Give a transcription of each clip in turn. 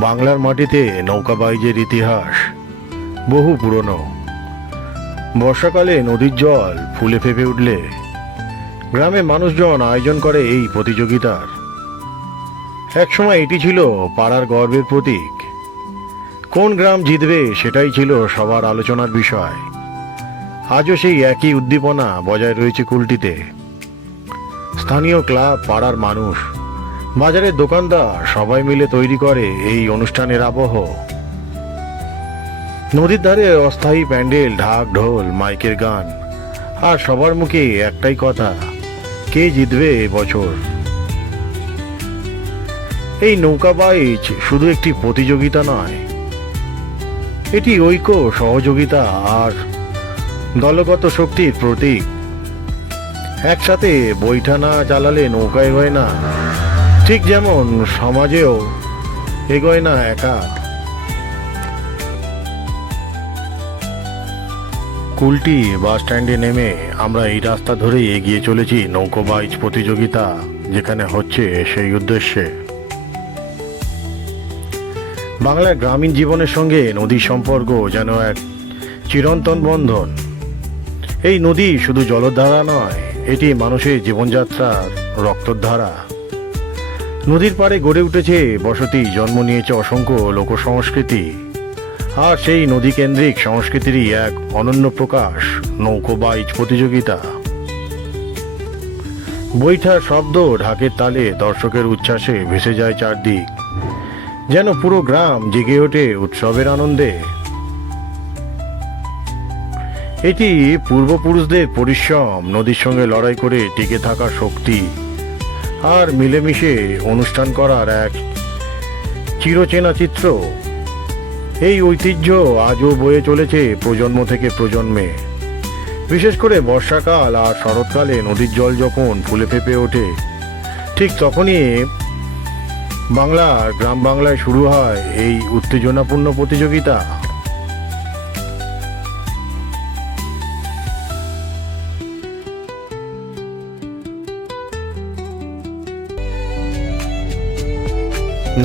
বাংলার মাটিতে নৌকাবাইজের ইতিহাস, বহু পুরনো। বর্ষাকালে নদীর জল ফুলে ফেপে উঠলে গ্রামে মানুষজন আয়োজন করে এই প্রতিযোগিতার। একসময় এটি ছিল পাড়ার গর্বের প্রতীক। কোন গ্রাম জিতবে সেটাই ছিল সবার আলোচনার বিষয়। আজও সেই একই উদ্দীপনা বজায় রয়েছে কুলটিতে। স্থানীয় ক্লাব, পাড়ার মানুষ বাজারের দোকানদার সবাই মিলে তৈরি করে এই অনুষ্ঠানের আবহ। নদীর ধারে অস্থায়ী প্যান্ডেল, ঢাক, ঢোল, মাইকের গান, আর সবার মুখে একটাই কথা, কে জিতবে বছর? এই নৌকা বাইচ শুধু একটি প্রতিযোগিতা নয় এটি ঐক্য, সহযোগিতা আর দলগত শক্তির প্রতীক। একসাথে বৈঠা না চালালে নৌকায় হয় না। ঠিক যেমন সমাজেও এগোয় না একা। কুলটি বাস স্ট্যান্ডে নেমে আমরা এই রাস্তা ধরেই এগিয়ে চলেছি নৌকোবাইজ প্রতিযোগিতা, যেখানে হচ্ছে সেই উদ্দেশ্যে। বাংলার গ্রামীণ জীবনের সঙ্গে নদীর সম্পর্ক যেন এক চিরন্তন বন্ধন। এই নদী শুধু জলধারা নয়, এটি মানুষের জীবনযাত্রার রক্তধারা নদীর পাড়ে গড়ে উঠেছে, বসতি, জন্ম নিয়েছে অসংখ্য লোকসংস্কৃতি। আর সেই নদী কেন্দ্রিক সংস্কৃতিরই এক অনন্য প্রকাশ, নৌকো বাইচ প্রতিযোগিতা। বৈঠার শব্দ ঢাকের তালে দর্শকের উচ্ছ্বাসে ভেসে যায় চারদিক। যেন পুরো গ্রাম জেগে ওঠে উৎসবের আনন্দে। এটি পূর্বপুরুষদের পরিশ্রম, নদীর সঙ্গে লড়াই করে টিকে থাকার শক্তি, আর মিলেমিশে অনুষ্ঠান করার এক চিরচেনা চিত্র। এই ঐতিহ্য আজও বয়ে চলেছে প্রজন্ম থেকে প্রজন্মে। বিশেষ করে বর্ষাকাল আর শরৎকালে নদীর জল যখন ফুলে ফেঁপে ওঠে, ঠিক তখনই বাংলার গ্রাম বাংলায় শুরু হয় এই উত্তেজনাপূর্ণ প্রতিযোগিতা।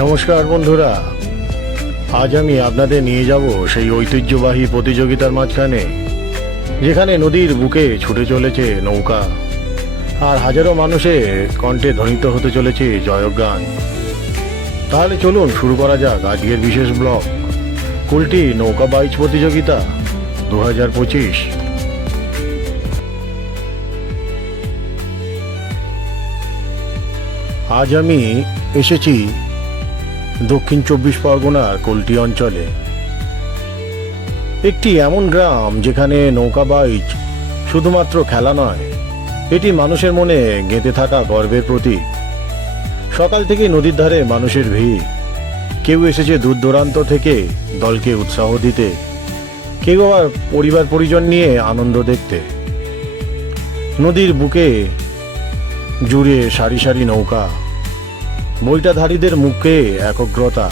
নমস্কার বন্ধুরা, আজ আমি আপনাদের নিয়ে যাব সেই ঐতিহ্যবাহী প্রতিযোগিতার মাঝখানে, যেখানে নদীর বুকে ছুটে চলেছে নৌকা, আর হাজারো মানুষের কণ্ঠে ধ্বনিত হতে চলেছে জয়গান। তাহলে চলুন, শুরু করা যাক আজকের বিশেষ ব্লগ। কুলটি নৌকা বাইচ প্রতিযোগিতা দু হাজার পঁচিশ। আজ আমি এসেছি দক্ষিণ চব্বিশ পরগনার কল্টি অঞ্চলে। একটি এমন গ্রাম যেখানে নৌকা বাইচ শুধুমাত্র খেলা নয়, এটি মানুষের মনে গেঁথে থাকা গর্বের প্রতীক। সকাল থেকে নদীর ধারে মানুষের ভিড়। কেউ এসেছে দূর দূরান্ত থেকে দলকে উৎসাহ দিতে। কেউ আবার পরিবার পরিজন নিয়ে আনন্দ দেখতে। নদীর বুকে জুড়ে সারি সারি নৌকা। বইটাধারীদের মুখে একগ্রতা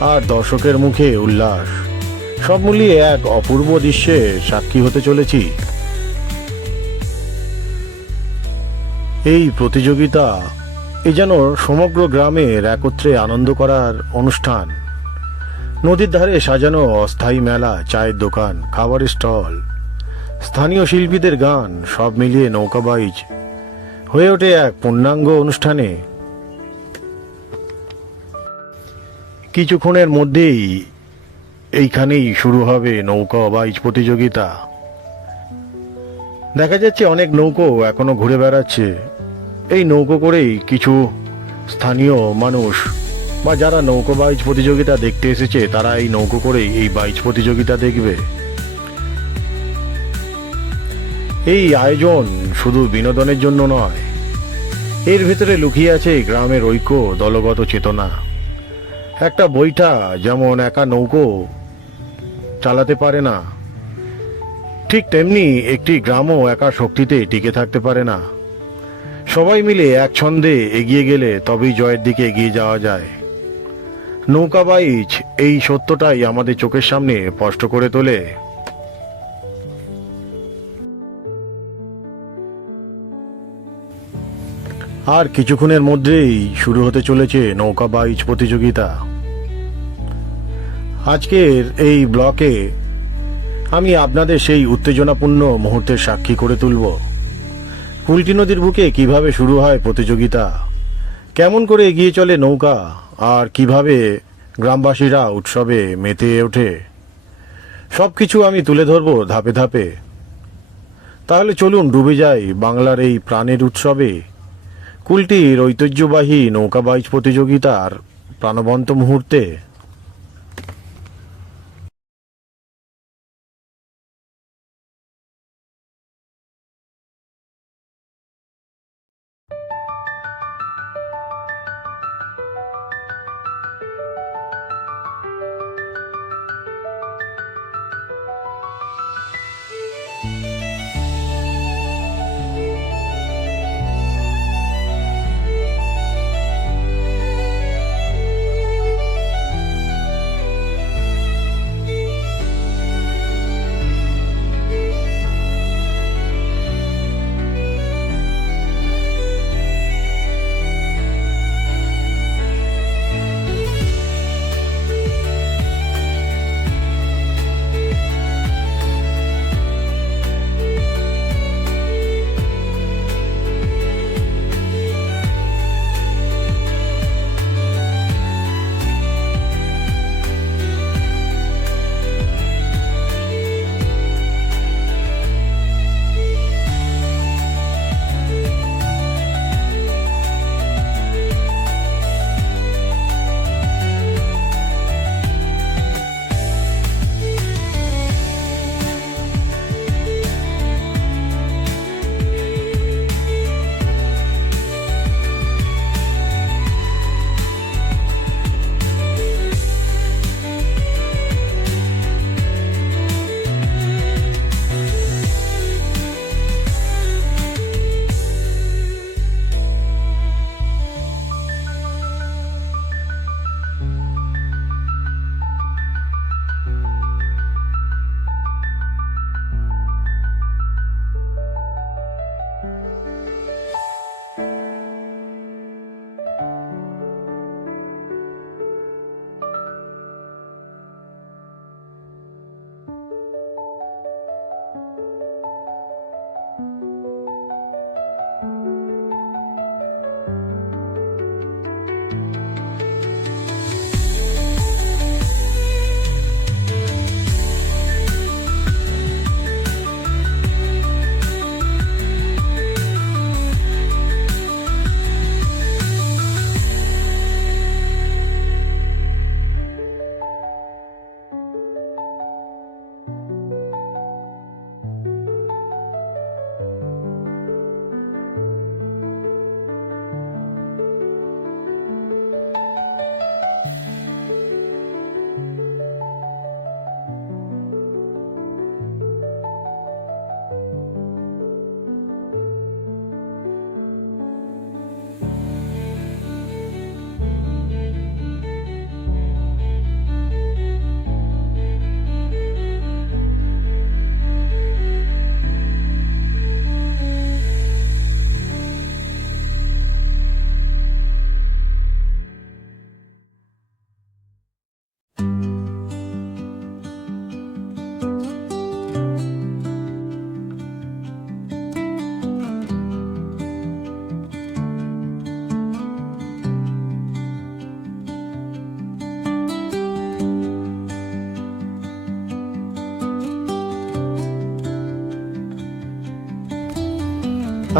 আর দর্শকের মুখে উল্লাস। সব মিলিয়ে এক অপূর্ব দৃশ্যে সাক্ষী হতে চলেছি। এই প্রতিযোগিতা এ যেন সমগ্র গ্রামের একত্রে আনন্দ করার অনুষ্ঠান। নদীর ধারে সাজানো অস্থায়ী মেলা, চায়ের দোকান, খাবারের স্টল, স্থানীয় শিল্পীদের গান, সব মিলিয়ে নৌকাবাইজ হয়ে ওঠে এক পূর্ণাঙ্গ অনুষ্ঠানে। কিছুক্ষণের মধ্যেই এইখানেই শুরু হবে নৌকা বাইচ প্রতিযোগিতা। দেখা যাচ্ছে অনেক নৌকো এখনও ঘুরে বেড়াচ্ছে। এই নৌকো করেই কিছু স্থানীয় মানুষ বা যারা নৌকো বাইচ প্রতিযোগিতা দেখতে এসেছে, তারা এই নৌকো করেই এই বাইচ প্রতিযোগিতা দেখবে। এই আয়োজন শুধু বিনোদনের জন্য নয়, এর ভেতরে লুকিয়ে আছে গ্রামের ঐক্য, দলগত চেতনা। একটা বইটা যেমন একা নৌকো চালাতে পারে না, ঠিক তেমনি একটি গ্রামও একা শক্তিতে টিকে থাকতে পারে না। সবাই মিলে এক ছন্দে এগিয়ে গেলে তবেই জয়ের দিকে এগিয়ে যাওয়া যায়। নৌকা বাইচ এই সত্যটাই আমাদের চোখের সামনে স্পষ্ট করে তোলে। আর কিছুক্ষণের মধ্যেই শুরু হতে চলেছে নৌকা বাইচ প্রতিযোগিতা। আজকের এই ব্লকে আমি আপনাদের সেই উত্তেজনাপূর্ণ মুহূর্তের সাক্ষী করে তুলব। কুলটি নদীর বুকে কীভাবে শুরু হয় প্রতিযোগিতা? কেমন করে এগিয়ে চলে নৌকা? আর কীভাবে গ্রামবাসীরা উৎসবে মেতে ওঠে? সব কিছু আমি তুলে ধরবো ধাপে ধাপে। তাহলে চলুন ডুবে যাই বাংলার এই প্রাণের উৎসবে। কুলটির ঐতিহ্যবাহী নৌকা বাইচ প্রতিযোগিতার প্রাণবন্ত মুহূর্তে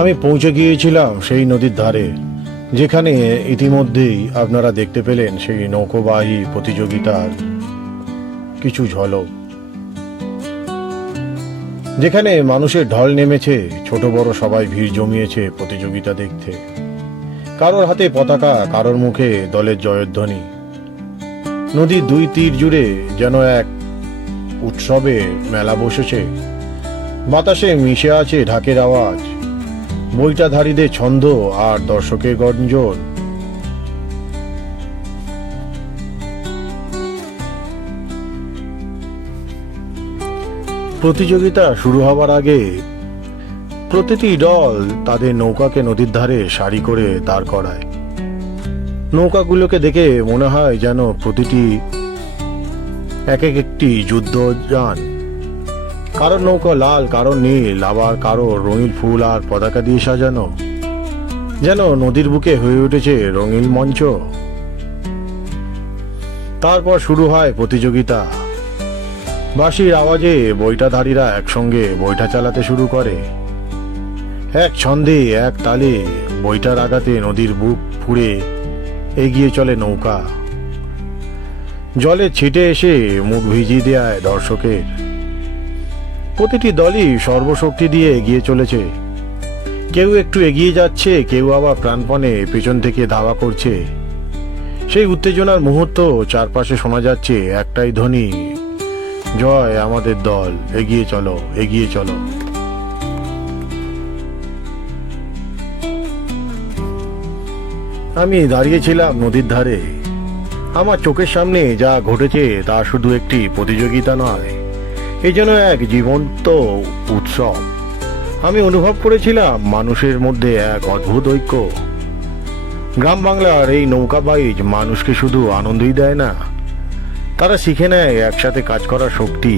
আমি পৌঁছে গিয়েছিলাম সেই নদীর ধারে, যেখানে ইতিমধ্যেই আপনারা দেখতে পেলেন সেই নৌকোবাহী প্রতিযোগিতার কিছু ঝলক। যেখানে মানুষের ঢল নেমেছে, ছোট বড় সবাই ভিড় জমিয়েছে প্রতিযোগিতা দেখতে। কারোর হাতে পতাকা, কারোর মুখে দলের জয়ধ্বনি। নদীর দুই তীর জুড়ে যেন এক উৎসবে মেলা বসেছে। বাতাসে মিশে আছে ঢাকের আওয়াজ। বইটাধারীদের ছন্দ আর দর্শকের গঞ্জন। প্রতিযোগিতা শুরু হবার আগে প্রতিটি দল তাদের নৌকাকে নদীর ধারে সারি করে দাঁড় করায়। নৌকাগুলোকে দেখে মনে হয় যেন প্রতিটি এক এক একটি যুদ্ধ যান। কারোর নৌকা লাল কারও নীল, আবার কারও রঙিন ফুল আর পতাকা দিয়ে সাজানো। যেন নদীর বুকে হয়ে উঠেছে রঙিন মঞ্চ। তারপর শুরু হয় প্রতিযোগিতা। বাঁশির আওয়াজে বইটাধারীরা একসঙ্গে বইটা চালাতে শুরু করে। এক ছন্দে, এক তালে বইটার আঘাতে নদীর বুক ফুঁড়ে এগিয়ে চলে নৌকা। জলে ছিটে এসে মুখ ভিজিয়ে দেয় দর্শকের। প্রতিটি দলই সর্বশক্তি দিয়ে এগিয়ে চলেছে। কেউ একটু এগিয়ে যাচ্ছে, কেউ আবার প্রাণপণে পেছন থেকে ধাওয়া করছে। সেই উত্তেজনার মুহূর্ত চারপাশে শোনা যাচ্ছে, একটাই ধ্বনি, জয় আমাদের দল, এগিয়ে চলো এগিয়ে চলো। আমি দাঁড়িয়েছিলাম নদীর ধারে। আমার চোখের সামনে যা ঘটেছে তা শুধু একটি প্রতিযোগিতা নয়। এ যেন এক জীবন্ত উৎসব। আমি অনুভব করেছিলাম মানুষের মধ্যে এক অদ্ভুত ঐক্য। গ্রাম বাংলার এই নৌকা বাইচ মানুষকে শুধু আনন্দই দেয় না, তারা শিখে নেয় একসাথে কাজ করার শক্তি।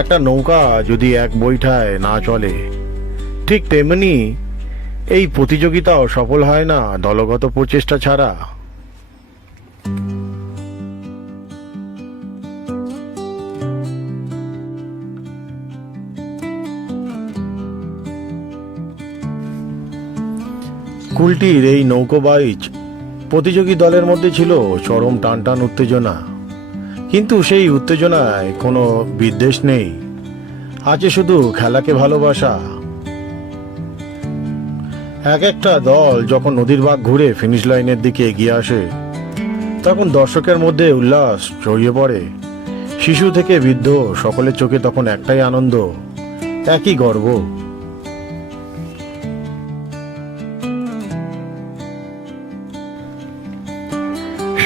একটা নৌকা যদি এক বৈঠায় না চলে, ঠিক তেমনি এই প্রতিযোগিতাও সফল হয় না দলগত প্রচেষ্টা ছাড়া। কুলটির এই নৌকোবাইচ প্রতিযোগী দলের মধ্যে ছিল চরম টান টান উত্তেজনা। কিন্তু সেই উত্তেজনায় কোনো বিদ্বেষ নেই। আছে শুধু খেলাকে ভালোবাসা। এক একটা দল যখন নদীর বাঘ ঘুরে ফিনিশ লাইনের দিকে এগিয়ে আসে, তখন দর্শকের মধ্যে উল্লাস ছড়িয়ে পড়ে। শিশু থেকে বৃদ্ধ সকলের চোখে তখন একটাই আনন্দ, একই গর্ব।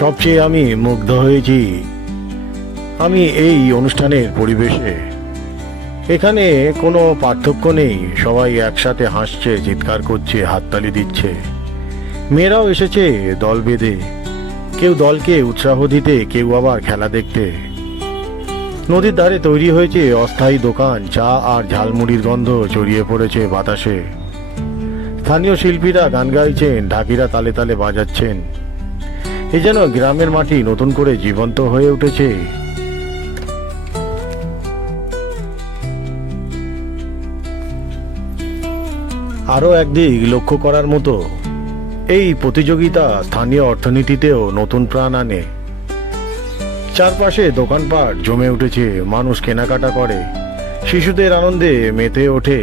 সবচেয়ে আমি মুগ্ধ হয়েছি। আমি এই অনুষ্ঠানের পরিবেশে। এখানে কোনো পার্থক্য নেই। সবাই একসাথে হাসছে, চিৎকার করছে, হাততালি দিচ্ছে। মেয়েরাও এসেছে দল বেঁধে। কেউ দলকে উৎসাহ দিতে, কেউ আবার খেলা দেখতে। নদীর ধারে তৈরি হয়েছে অস্থায়ী দোকান। চা আর ঝালমুড়ির গন্ধ ছড়িয়ে পড়েছে বাতাসে। স্থানীয় শিল্পীরা গান গাইছেন, ঢাকিরা তালে তালে বাজাচ্ছেন। এ যেন গ্রামের মাটি নতুন করে জীবন্ত হয়ে উঠেছে। আরও একদিক লক্ষ্য করার মতো, এই প্রতিযোগিতা স্থানীয় অর্থনীতিতেও নতুন প্রাণ আনে। চারপাশে দোকানপাট জমে উঠেছে, মানুষ কেনাকাটা করে, শিশুদের আনন্দে মেতে ওঠে।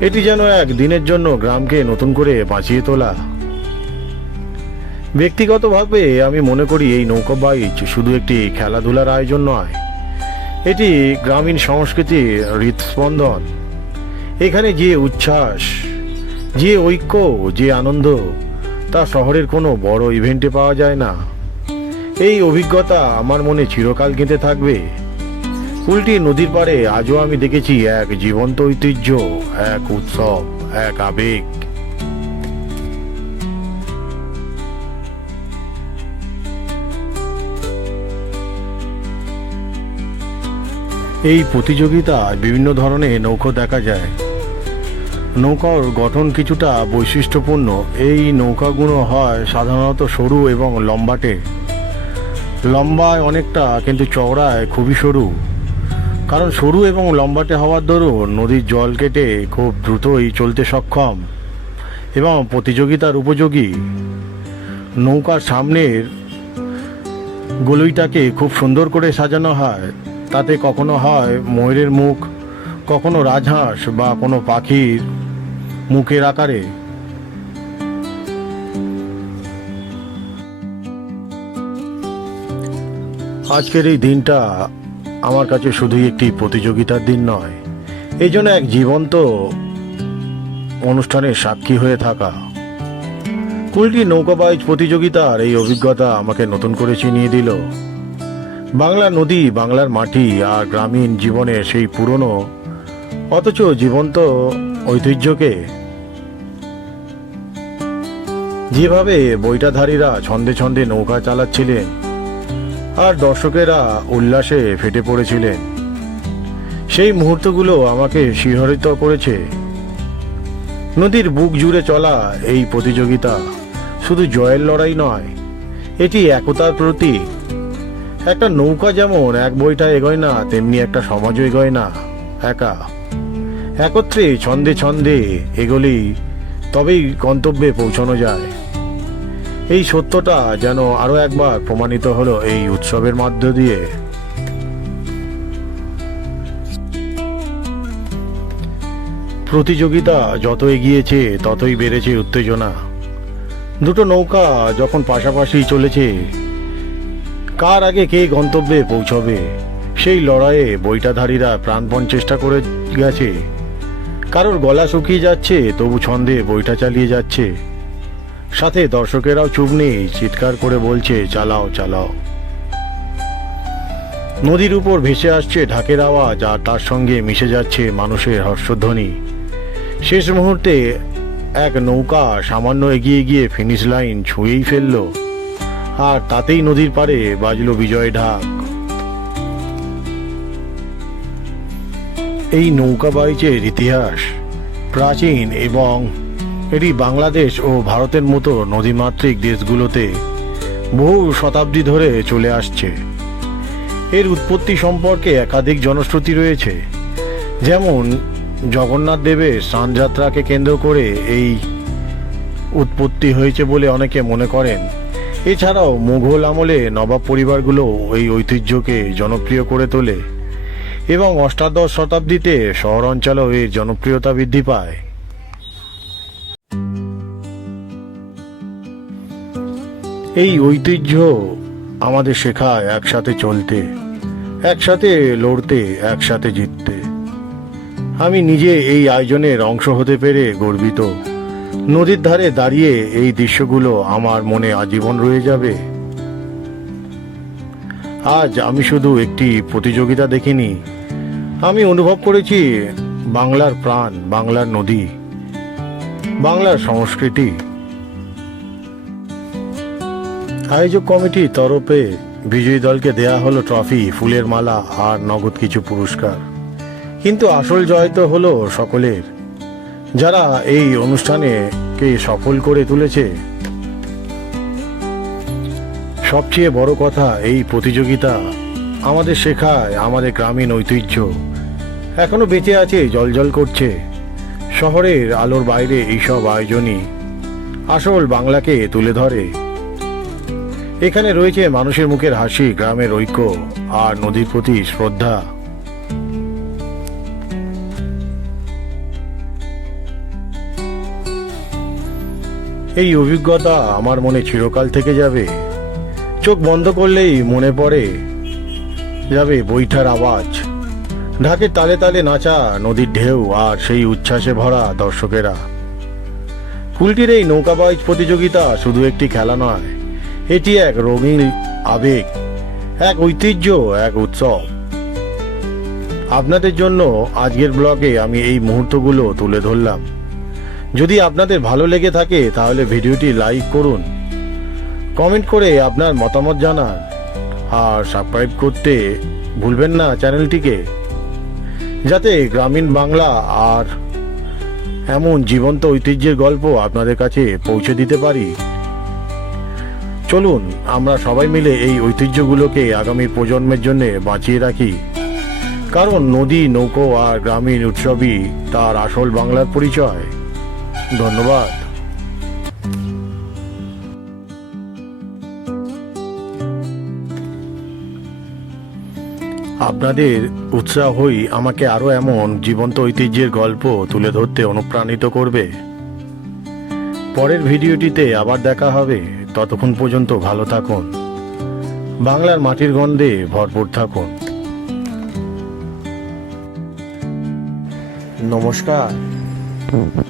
এটি যেন এক দিনের জন্য গ্রামকে নতুন করে বাঁচিয়ে তোলা। ব্যক্তিগতভাবে আমি মনে করি এই নৌকা বাইচ শুধু একটি খেলাধুলার আয়োজন নয়, এটি গ্রামীণ সংস্কৃতির হৃদস্পন্দন। এখানে যে উচ্ছ্বাস, যে ঐক্য, যে আনন্দ, তা শহরের কোনো বড় ইভেন্টে পাওয়া যায় না। এই অভিজ্ঞতা আমার মনে চিরকাল গেঁথে থাকবে। কুলটি নদীর পাড়ে আজও আমি দেখেছি এক জীবন্ত ঐতিহ্য, এক উৎসব, এক আবেগ। এই প্রতিযোগিতায় বিভিন্ন ধরনের নৌকো দেখা যায়। নৌকার গঠন কিছুটা বৈশিষ্ট্যপূর্ণ। এই নৌকাগুলো হয় সাধারণত সরু এবং লম্বাটে। লম্বায় অনেকটা কিন্তু চওড়ায় খুবই সরু। কারণ সরু এবং লম্বাটে হওয়ার দরুন নদীর জল কেটে খুব দ্রুতই চলতে সক্ষম এবং প্রতিযোগিতার উপযোগী। নৌকার সামনের গলুইটাকে খুব সুন্দর করে সাজানো হয়। তাতে কখনো হয় ময়ূরের মুখ, কখনো রাজহাঁস বা কোনো পাখির মুখের আকারে? আজকের এই দিনটা আমার কাছে শুধুই একটি প্রতিযোগিতার দিন নয়, এই জন্য এক জীবন্ত অনুষ্ঠানের সাক্ষী হয়ে থাকা। কুলটি নৌকাবাইজ প্রতিযোগিতার এই অভিজ্ঞতা আমাকে নতুন করে চিনিয়ে দিল। বাংলার নদী, বাংলার মাটি আর গ্রামীণ জীবনে সেই পুরনো, অথচ জীবন্ত ঐতিহ্যকে যেভাবে বইটাধারীরা ছন্দে ছন্দে নৌকা চালাচ্ছিলেন আর দর্শকেরা উল্লাসে ফেটে পড়েছিলেন, সেই মুহূর্তগুলো আমাকে শিহরিত করেছে। নদীর বুক জুড়ে চলা এই প্রতিযোগিতা শুধু জয়ের লড়াই নয়, এটি একতার প্রতীক। একটা নৌকা যেমন, এক বইটা এগোয় না, তেমনি একটা সমাজও এগোয় না, একা। একত্রে ছন্দে ছন্দে এগোলেই তবেই গন্তব্যে পৌঁছানো যায়। এই সত্যটা যেন আরও একবার প্রমাণিত হলো এই উৎসবের মধ্য দিয়ে। প্রতিযোগিতা যত এগিয়েছে, ততই বেড়েছে উত্তেজনা। দুটো নৌকা যখন পাশাপাশি চলেছে কার আগে কে গন্তব্যে পৌঁছবে? সেই লড়াইয়ে বইটাধারীরা প্রাণপণ চেষ্টা করে গেছে। কারোর গলা শুকিয়ে যাচ্ছে, তবু ছন্দে বইটা চালিয়ে যাচ্ছে। সাথে দর্শকেরাও চুপ নেই, চিৎকার করে বলছে, চালাও চালাও। নদীর উপর ভেসে আসছে ঢাকের আওয়াজ, আর তার সঙ্গে মিশে যাচ্ছে মানুষের হর্ষধ্বনি। শেষ মুহূর্তে এক নৌকা সামান্য এগিয়ে গিয়ে ফিনিশ লাইন ছুঁয়েই ফেলল। আর তাতেই নদীর পাড়ে বাজলো বিজয় ঢাক। এই নৌকা বাইচের ইতিহাস, প্রাচীন এবং এটি বাংলাদেশ ও ভারতের মতো নদীমাতৃক দেশগুলোতে বহু শতাব্দী ধরে চলে আসছে। এর উৎপত্তি সম্পর্কে একাধিক জনশ্রুতি রয়েছে। যেমন, জগন্নাথ দেবের স্নানযাত্রাকে কেন্দ্র করে এই উৎপত্তি হয়েছে বলে অনেকে মনে করেন। এছাড়াও মুঘল আমলে নবাব পরিবারগুলো এই ঐতিহ্যকে জনপ্রিয় করে তোলে এবং অষ্টাদশ শতাব্দীতে শহর অঞ্চলেও এর জনপ্রিয়তা বৃদ্ধি পায়। এই ঐতিহ্য আমাদের শেখায় একসাথে চলতে, একসাথে লড়তে, একসাথে জিততে। আমি নিজে এই আয়োজনের অংশ হতে পেরে গর্বিত। নদীর ধারে দাঁড়িয়ে এই দৃশ্যগুলো আমার মনে আজীবন রয়ে যাবে। আজ আমি শুধু একটি প্রতিযোগিতা দেখিনি। আমি অনুভব করেছি বাংলার প্রাণ, বাংলার নদী, বাংলার সংস্কৃতি। আয়োজক কমিটির তরফে বিজয়ী দলকে দেয়া হলো ট্রফি, ফুলের মালা আর নগদ কিছু পুরস্কার। কিন্তু আসল জয় তো হলো সকলের। যারা এই অনুষ্ঠানে কে সফল করে তুলেছে, সবচেয়ে বড় কথা এই প্রতিযোগিতা আমাদের শেখায়, আমাদের গ্রামীণ ঐতিহ্য এখনও বেঁচে আছে, জলজল করছে। শহরের আলোর বাইরে এইসব আয়োজনই আসল বাংলাকে তুলে ধরে। এখানে রয়েছে মানুষের মুখের হাসি, গ্রামের ঐক্য আর নদীর প্রতি শ্রদ্ধা। এই অভিজ্ঞতা আমার মনে চিরকাল থেকে যাবে। চোখ বন্ধ করলেই মনে পড়ে, যাবে বৈঠার আওয়াজ। ঢাকের তালে তালে নাচা নদীর ঢেউ আর সেই উচ্ছ্বাসে ভরা দর্শকেরা। কুলটির এই নৌকাবাইজ প্রতিযোগিতা শুধু একটি খেলা নয়, এটি এক রঙিন আবেগ, এক ঐতিহ্য, এক উৎসব। আপনাদের জন্য আজকের ব্লগে আমি এই মুহূর্তগুলো তুলে ধরলাম। যদি আপনাদের ভালো লেগে থাকে, তাহলে ভিডিওটি লাইক করুন। কমেন্ট করে আপনার মতামত জানান। আর সাবস্ক্রাইব করতে ভুলবেন না চ্যানেলটিকে। যাতে গ্রামীণ বাংলা আর এমন জীবন্ত ঐতিহ্যের গল্প আপনাদের কাছে পৌঁছে দিতে পারি। চলুন, আমরা সবাই মিলে এই ঐতিহ্যগুলোকে আগামী প্রজন্মের জন্য বাঁচিয়ে রাখি। কারণ নদী, নৌকো আর গ্রামীণ উৎসবই তার আসল বাংলার পরিচয়। ধন্যবাদ। আপনাদের উৎসাহই আমাকে আরও এমন জীবন্ত ঐতিহ্যের গল্প তুলে ধরতে অনুপ্রাণিত করবে। পরের ভিডিওটিতে আবার দেখা হবে। ততক্ষণ পর্যন্ত ভালো থাকুন। বাংলার মাটির গন্ধে ভরপুর থাকুন। নমস্কার।